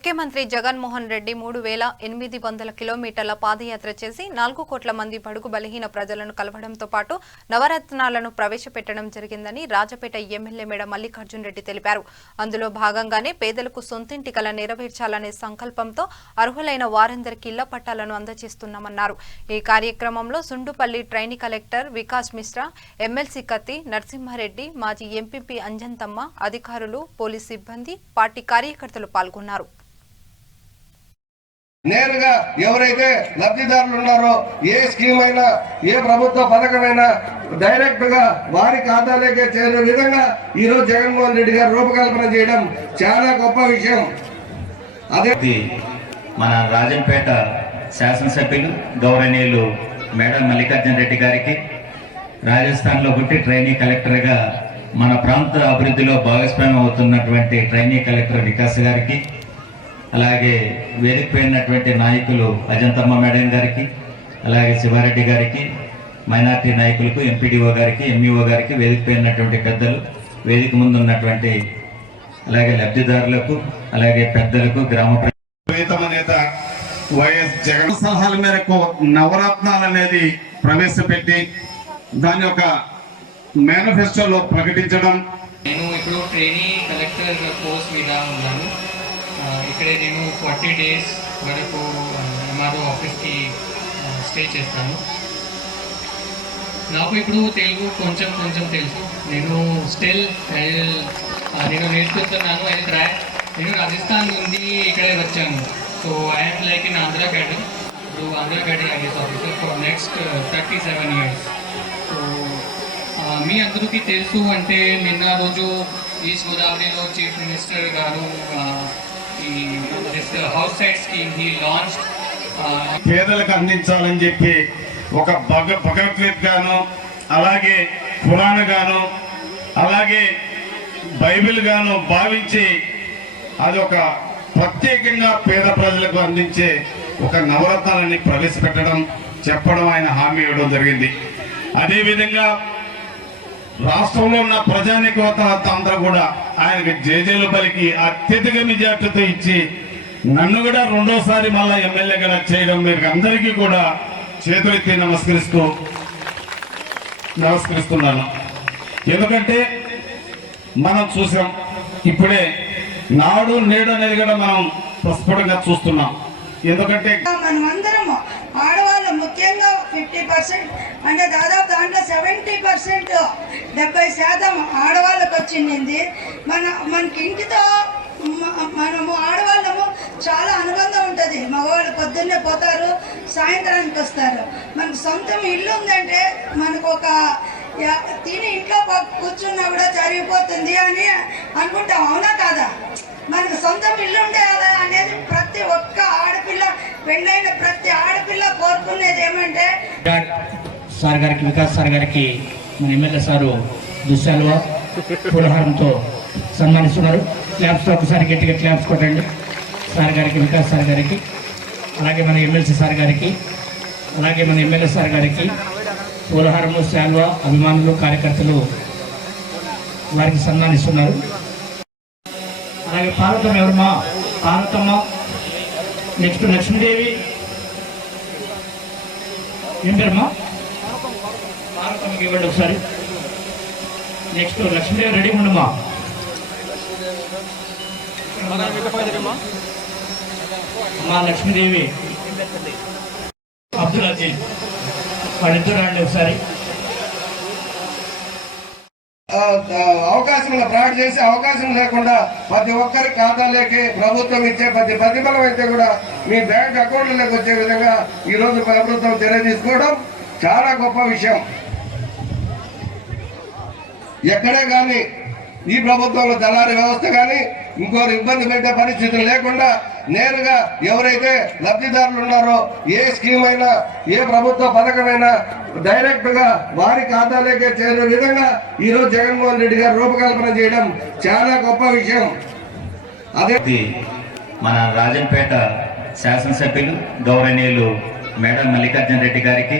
ముఖ్యమంత్రి జగన్మోహన్ రెడ్డి 3,800 కిలోమీటర్ల పాదయాత్ర చేసి 4 కోట్ల మంది బడుగు బలహీన ప్రజలను కలవడంతో పాటు నవరత్నాలను ప్రవేశపెట్టడం జరిగిందని రాజపేట ఎమ్మెల్యే మేడ మల్లికార్జున్ రెడ్డి తెలిపారు. అందులో భాగంగానే పేదలకు సొంతింటి కల నెరవేర్చాలనే సంకల్పంతో అర్హులైన వారందరికీ ఇళ్ల పట్టాలను అందజేస్తున్నామన్నారు. ఈ కార్యక్రమంలో Sundupalli trainee collector Vikas Mishra, MLC కత్తి నరసింహారెడ్డి, మాజీ ఎంపీపీ అంజంతమ్మ, అధికారులు, పోలీస్ సిబ్బంది, పార్టీ కార్యకర్తలు పాల్గొన్నారు. నేరుగా ఎవరైతే లబ్ధిదారులు ఉన్నారో ఏ స్కీమ్ అయినా ఏ ప్రభుత్వ పథకమైనా డైరెక్ట్ గా వారి ఖాతాలోకే చేరే విధంగా ఈరోజు జగన్మోహన్ రెడ్డి గారు రూపకల్పన చేయడం చాలా గొప్ప విషయం. అదే మన రాజంపేట శాసనసభ్యులు గౌరవనీయులు మేడ మల్లికార్జున్ రెడ్డి గారికి, రాజస్థాన్ లో పుట్టి ట్రైనీ కలెక్టర్ గా మన ప్రాంత అభివృద్ధిలో భాగస్వామ్యం అవుతున్నటువంటి ట్రైనీ కలెక్టర్ వికాస్ గారికి, అలాగే వేదికపోయినటువంటి నాయకులు అజంతమ్మ మేడం గారికి, అలాగే శివారెడ్డి గారికి, మైనార్టీ నాయకులకు, ఎంపీడీఓ గారికి, ఎంఈఓ గారికి, వేదికపోయినటువంటి పెద్దలు, వేదిక ముందు ఉన్నటువంటి అలాగే లబ్ధిదారులకు, అలాగే పెద్దలకు, గ్రామ నేత వైఎస్ జగన్ సలహాల మేరకు నవరత్నాలు అనేది ప్రవేశపెట్టి దాని యొక్క మేనిఫెస్టోలో ప్రకటించడం. నేను ఇప్పుడు ట్రైనీ కలెక్టర్ కోర్స్ మీద ఉన్నాను. ఇక్కడే నేను 40 డేస్ వరకు ఎంఆర్ఓ ఆఫీస్కి స్టే చేస్తాను. నాకు ఇప్పుడు తెలుగు కొంచెం తెలుసు. నేను స్టిల్ నేను నేర్చుకుంటున్నాను. నేను రాజస్థాన్ నుండి ఇక్కడే వచ్చాను. So I'm like in Andhra cadre. ఇప్పుడు Andhra cadre IAS officer for next 37 years. So మీ అందరికీ తెలుసు అంటే నిన్న రోజు ఈస్ట్ గోదావరిలో చీఫ్ మినిస్టర్ గారు house site scheme he launch పేదలకు అందించాలని చెప్పి ఒక భగవద్గీత గాను, అలాగే ఖురాన్ గాను, అలాగే బైబిల్ గాను భావించి అది ఒక ప్రత్యేకంగా పేద ప్రజలకు అందించే ఒక నవరత్నాలని ప్రవేశపెట్టడం, చెప్పడం, ఆయన హామీ ఇవ్వడం జరిగింది. అదేవిధంగా రాష్ట్రంలో ఉన్న ప్రజానికత అందరూ కూడా ఆయనకి జేజేలు పలికి అత్యధిక మెజార్టీతో ఇచ్చి నన్ను కూడా రెండోసారి మళ్ళా ఎమ్మెల్యేగా చేయడం మీకు అందరికీ కూడా చేతులెత్తి నమస్కరిస్తున్నాను. ఎందుకంటే మనం చూసాం, ఇప్పుడే నాడు నేడు అనేది కూడా మనం ప్రస్ఫుటంగా చూస్తున్నాం. ఎందుకంటే మనమందరము ఆడవాళ్ళు ముఖ్యంగా 50% అంటే దాదాపు దాంట్లో 70% 70% ఆడవాళ్ళకు వచ్చింది. మనకి ఇంటితో మనము ఆడవాళ్ళము చాలా అనుబంధం ఉంటుంది. మగవాళ్ళు పొద్దున్నే పోతారు, సాయంత్రానికి వస్తారు. మనకు సొంతం ఇల్లు ఉందంటే మనకు ఒక తిని ఇంట్లో కూర్చున్నా కూడా జరిగిపోతుంది అని అనుకుంటాం. అవునా కాదా? మనకు సొంతం ఇల్లు ఉండాలి అనేది ప్రతి ఒక్క ఆడపిల్ల, పెళ్ళైన ప్రతి ఆడపిల్ల కోరుకునేది ఏమంటే. సార్ గారికి, వికాస్ సార్ గారికి మన ఎమ్మెల్యే సారు దుశ్శాలువ పురహారంతో సన్మానిస్తున్నారు. క్లాప్స్తో ఒకసారి గట్టిగా క్లాప్స్ కొట్టండి సార్ గారికి, వికాస్ సార్ గారికి, అలాగే మన ఎమ్మెల్సీ సార్ గారికి, అలాగే మన ఎమ్మెల్యే సార్ గారికి పురహారము, శాల్వా, అభిమానులు, కార్యకర్తలు వారికి సన్మానిస్తున్నారు. అలాగే పార్వతమ్మ, ఎవరమ్మా? పార్వతమ్మ. నెక్స్ట్ లక్ష్మీదేవి. ఏం పేరమ్మా? పార్వతమ్మకి ఇవ్వండి ఒకసారి. నెక్స్ట్ లక్ష్మీదేవి రెడీ ఉండమ్మా. అమ్మా లక్ష్మీదేవి, అబ్దుల్ అజీజ్, వాళ్ళిద్దరు రండి ఒకసారి. అవకాశం ఫ్రాడ్ చేసే అవకాశం లేకుండా ప్రతి ఒక్కరి ఖాతాలోకి ప్రభుత్వం ఇచ్చే ప్రతి ప్రతిఫలం అయితే కూడా మీ బ్యాంక్ అకౌంట్లోకి వచ్చే విధంగా ఈరోజు ప్రభుత్వం చర్య తీసుకోవడం చాలా గొప్ప విషయం. ఎక్కడే కానీ ఈ ప్రభుత్వంలో దళారీ వ్యవస్థ కానీ ఇంకోరు ఇబ్బంది పెట్టే పరిస్థితులు లేకుండా నేరుగా ఎవరైతే లబ్ధిదారులు ఉన్నారో ఏ స్కీమ్ అయినా ఏ ప్రభుత్వ పథకమైనా డైరెక్ట్ గా వారి ఖాతాలోకే చేరే విధంగా ఈరోజు జగన్మోహన్ రెడ్డి గారు రూపకల్పన చేయడం చాలా గొప్ప విషయం. అదే మన రాజంపేట శాసనసభ్యులు గౌరవనీయులు మేడ మల్లికార్జున్ రెడ్డి గారికి,